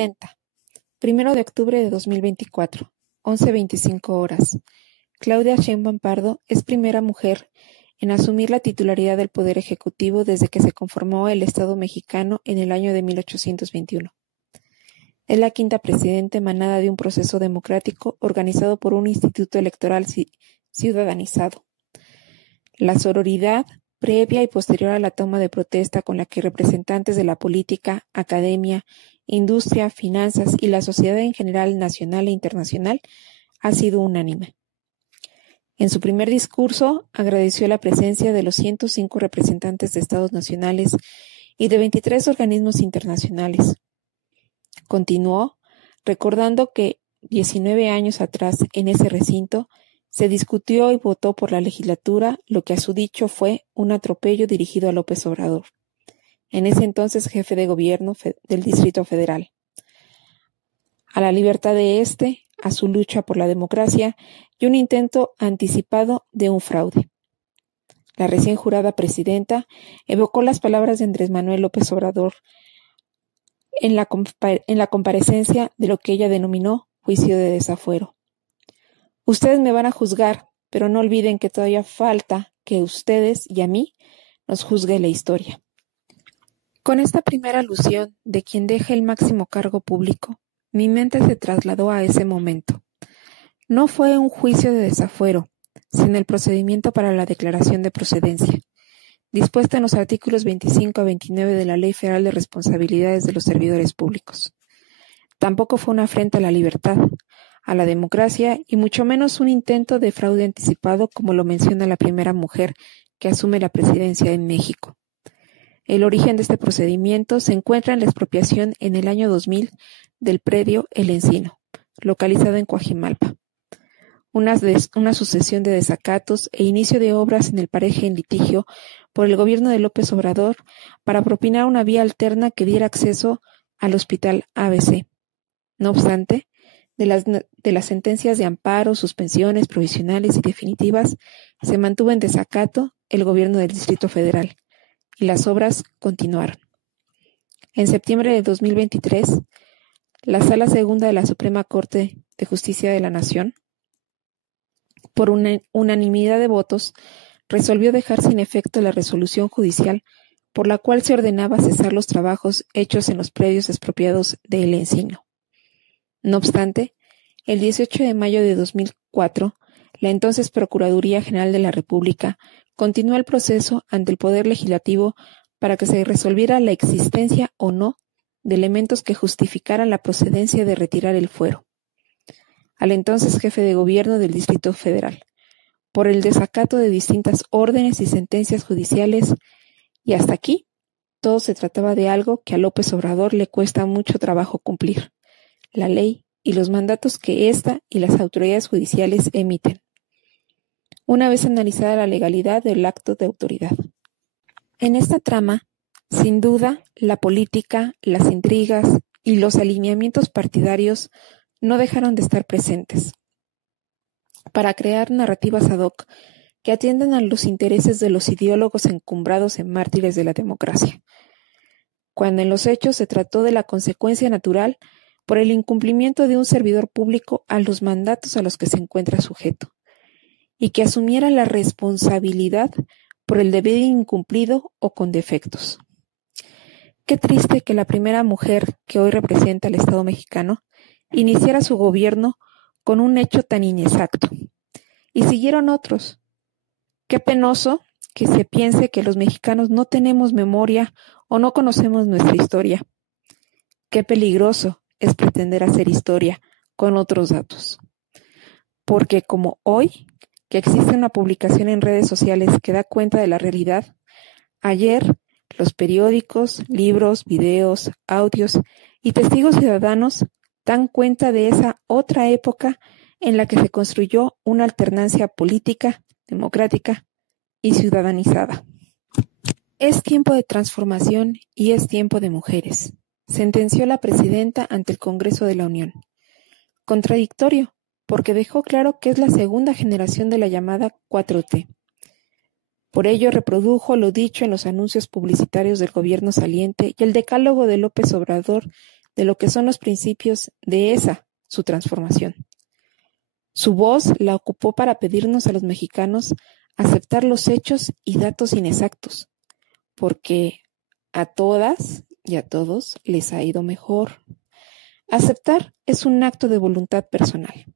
Presidenta. 1 de octubre de 2024, 11:25 horas. Claudia Sheinbaum Pardo es primera mujer en asumir la titularidad del Poder Ejecutivo desde que se conformó el Estado mexicano en el año de 1821. Es la quinta presidenta emanada de un proceso democrático organizado por un instituto electoral ciudadanizado. La sororidad previa y posterior a la toma de protesta con la que representantes de la política, academia, industria, finanzas y la sociedad en general nacional e internacional ha sido unánime. En su primer discurso agradeció la presencia de los 105 representantes de estados nacionales y de 23 organismos internacionales. Continuó recordando que 19 años atrás en ese recinto se discutió y votó por la legislatura lo que a su dicho fue un atropello dirigido a López Obrador, en ese entonces jefe de gobierno del Distrito Federal, a la libertad de a su lucha por la democracia y un intento anticipado de un fraude. La recién jurada presidenta evocó las palabras de Andrés Manuel López Obrador en la comparecencia de lo que ella denominó juicio de desafuero. Ustedes me van a juzgar, pero no olviden que todavía falta que ustedes y a mí nos juzgue la historia. Con esta primera alusión de quien deja el máximo cargo público, mi mente se trasladó a ese momento. No fue un juicio de desafuero, sino el procedimiento para la declaración de procedencia, dispuesta en los artículos 25 a 29 de la Ley Federal de Responsabilidades de los Servidores Públicos. Tampoco fue una afrenta a la libertad, a la democracia y mucho menos un intento de fraude anticipado como lo menciona la primera mujer que asume la presidencia en México. El origen de este procedimiento se encuentra en la expropiación en el año 2000 del predio El Encino, localizado en Coajimalpa. Una sucesión de desacatos e inicio de obras en el paraje en litigio por el gobierno de López Obrador para propinar una vía alterna que diera acceso al hospital ABC. No obstante, de las sentencias de amparo, suspensiones provisionales y definitivas, se mantuvo en desacato el gobierno del Distrito Federal y las obras continuaron. En septiembre de 2023, la Sala Segunda de la Suprema Corte de Justicia de la Nación, por unanimidad de votos, resolvió dejar sin efecto la resolución judicial por la cual se ordenaba cesar los trabajos hechos en los predios expropiados de El Encino. No obstante, el 18 de mayo de 2004, la entonces Procuraduría General de la República continuó el proceso ante el Poder Legislativo para que se resolviera la existencia o no de elementos que justificaran la procedencia de retirar el fuero al entonces jefe de gobierno del Distrito Federal, por el desacato de distintas órdenes y sentencias judiciales, y hasta aquí todo se trataba de algo que a López Obrador le cuesta mucho trabajo cumplir: la ley y los mandatos que ésta y las autoridades judiciales emiten, una vez analizada la legalidad del acto de autoridad. En esta trama, sin duda, la política, las intrigas y los alineamientos partidarios no dejaron de estar presentes para crear narrativas ad hoc que atiendan a los intereses de los ideólogos encumbrados en mártires de la democracia, cuando en los hechos se trató de la consecuencia natural por el incumplimiento de un servidor público a los mandatos a los que se encuentra sujeto, y que asumiera la responsabilidad por el deber incumplido o con defectos. Qué triste que la primera mujer que hoy representa al Estado mexicano iniciara su gobierno con un hecho tan inexacto, y siguieron otros. Qué penoso que se piense que los mexicanos no tenemos memoria o no conocemos nuestra historia. Qué peligroso es pretender hacer historia con otros datos. Porque como hoy, que existe una publicación en redes sociales que da cuenta de la realidad, ayer los periódicos, libros, videos, audios y testigos ciudadanos dan cuenta de esa otra época en la que se construyó una alternancia política, democrática y ciudadanizada. Es tiempo de transformación y es tiempo de mujeres, sentenció la presidenta ante el Congreso de la Unión. Contradictorio, porque dejó claro que es la segunda generación de la llamada 4T. Por ello reprodujo lo dicho en los anuncios publicitarios del gobierno saliente y el decálogo de López Obrador de lo que son los principios de esa, su transformación. Su voz la ocupó para pedirnos a los mexicanos aceptar los hechos y datos inexactos, porque a todas y a todos les ha ido mejor. Aceptar es un acto de voluntad personal.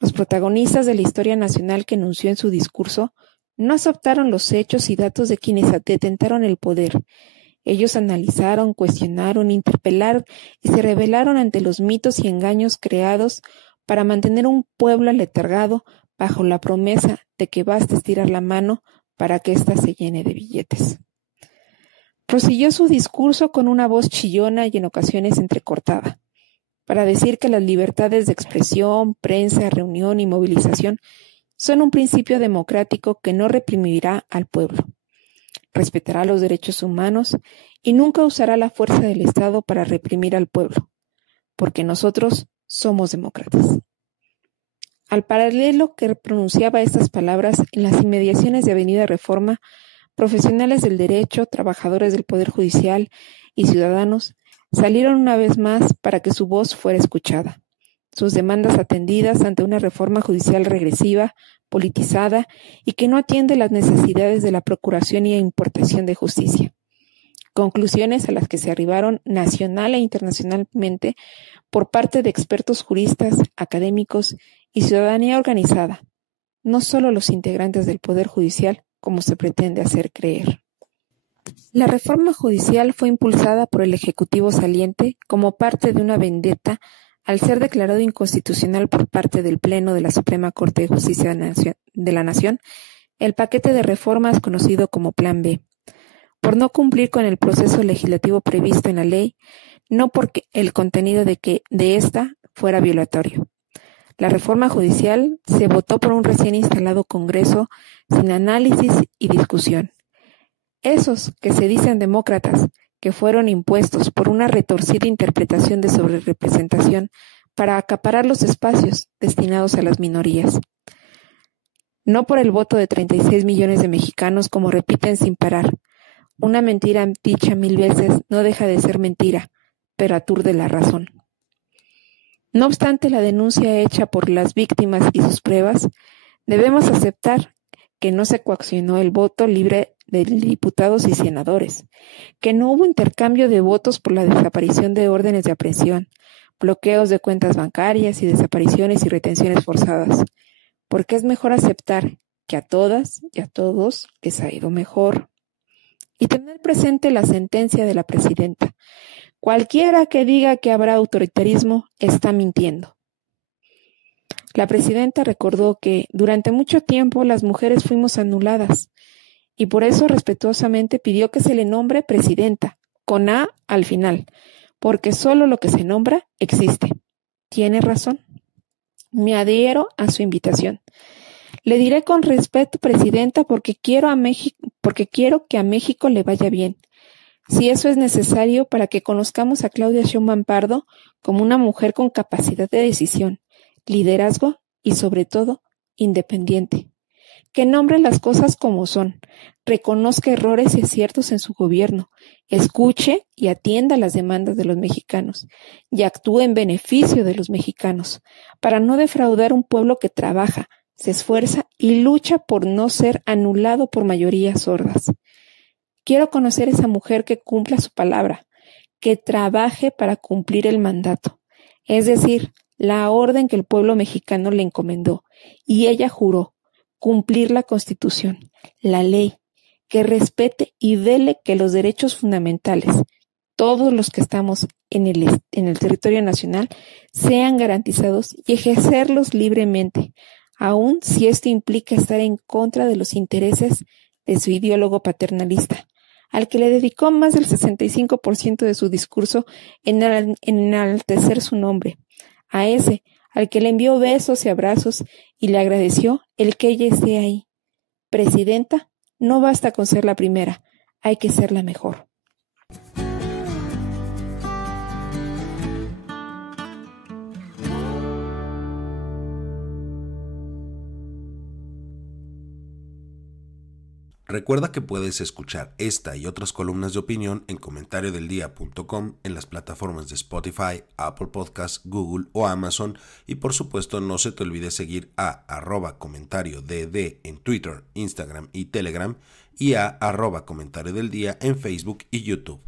Los protagonistas de la historia nacional que enunció en su discurso no aceptaron los hechos y datos de quienes detentaron el poder. Ellos analizaron, cuestionaron, interpelaron y se rebelaron ante los mitos y engaños creados para mantener un pueblo aletargado bajo la promesa de que basta estirar la mano para que ésta se llene de billetes. Prosiguió su discurso con una voz chillona y en ocasiones entrecortada, para decir que las libertades de expresión, prensa, reunión y movilización son un principio democrático que no reprimirá al pueblo, respetará los derechos humanos y nunca usará la fuerza del Estado para reprimir al pueblo, porque nosotros somos demócratas. Al paralelo que pronunciaba estas palabras en las inmediaciones de Avenida Reforma, profesionales del derecho, trabajadores del Poder Judicial y ciudadanos salieron una vez más para que su voz fuera escuchada, sus demandas atendidas ante una reforma judicial regresiva, politizada y que no atiende las necesidades de la procuración y importación de justicia. Conclusiones a las que se arribaron nacional e internacionalmente por parte de expertos juristas, académicos y ciudadanía organizada, no solo los integrantes del Poder Judicial, como se pretende hacer creer. La reforma judicial fue impulsada por el Ejecutivo saliente como parte de una vendetta al ser declarado inconstitucional por parte del Pleno de la Suprema Corte de Justicia de la Nación el paquete de reformas conocido como Plan B, por no cumplir con el proceso legislativo previsto en la ley, no porque el contenido de esta fuera violatorio. La reforma judicial se votó por un recién instalado Congreso sin análisis y discusión. Esos que se dicen demócratas, que fueron impuestos por una retorcida interpretación de sobrerepresentación para acaparar los espacios destinados a las minorías. No por el voto de 36 millones de mexicanos como repiten sin parar. Una mentira dicha 1000 veces no deja de ser mentira, pero aturde la razón. No obstante la denuncia hecha por las víctimas y sus pruebas, debemos aceptar que no se coaccionó el voto libre de diputados y senadores, que no hubo intercambio de votos por la desaparición de órdenes de aprehensión, bloqueos de cuentas bancarias y desapariciones y retenciones forzadas, porque es mejor aceptar que a todas y a todos les ha ido mejor. Y tener presente la sentencia de la presidenta. Cualquiera que diga que habrá autoritarismo está mintiendo. La presidenta recordó que durante mucho tiempo las mujeres fuimos anuladas y por eso respetuosamente pidió que se le nombre presidenta, con A al final, porque solo lo que se nombra existe. Tiene razón. Me adhiero a su invitación. Le diré con respeto, presidenta, porque quiero que a México le vaya bien. Si eso es necesario para que conozcamos a Claudia Sheinbaum Pardo como una mujer con capacidad de decisión, liderazgo y, sobre todo, independiente. Que nombre las cosas como son, reconozca errores y aciertos en su gobierno, escuche y atienda las demandas de los mexicanos y actúe en beneficio de los mexicanos, para no defraudar un pueblo que trabaja, se esfuerza y lucha por no ser anulado por mayorías sordas. Quiero conocer esa mujer que cumpla su palabra, que trabaje para cumplir el mandato, es decir, la orden que el pueblo mexicano le encomendó, y ella juró cumplir la Constitución, la ley, que respete y vele que los derechos fundamentales, todos los que estamos en el territorio nacional, sean garantizados y ejercerlos libremente, aun si esto implica estar en contra de los intereses de su ideólogo paternalista, al que le dedicó más del 65% de su discurso en enaltecer su nombre, a ese al que le envió besos y abrazos y le agradeció el que ella esté ahí. Presidenta, no basta con ser la primera, hay que ser la mejor. Recuerda que puedes escuchar esta y otras columnas de opinión en comentariodeldia.com, en las plataformas de Spotify, Apple Podcasts, Google o Amazon, y por supuesto no se te olvide seguir a @comentariodd en Twitter, Instagram y Telegram, y a @comentariodeldia en Facebook y YouTube.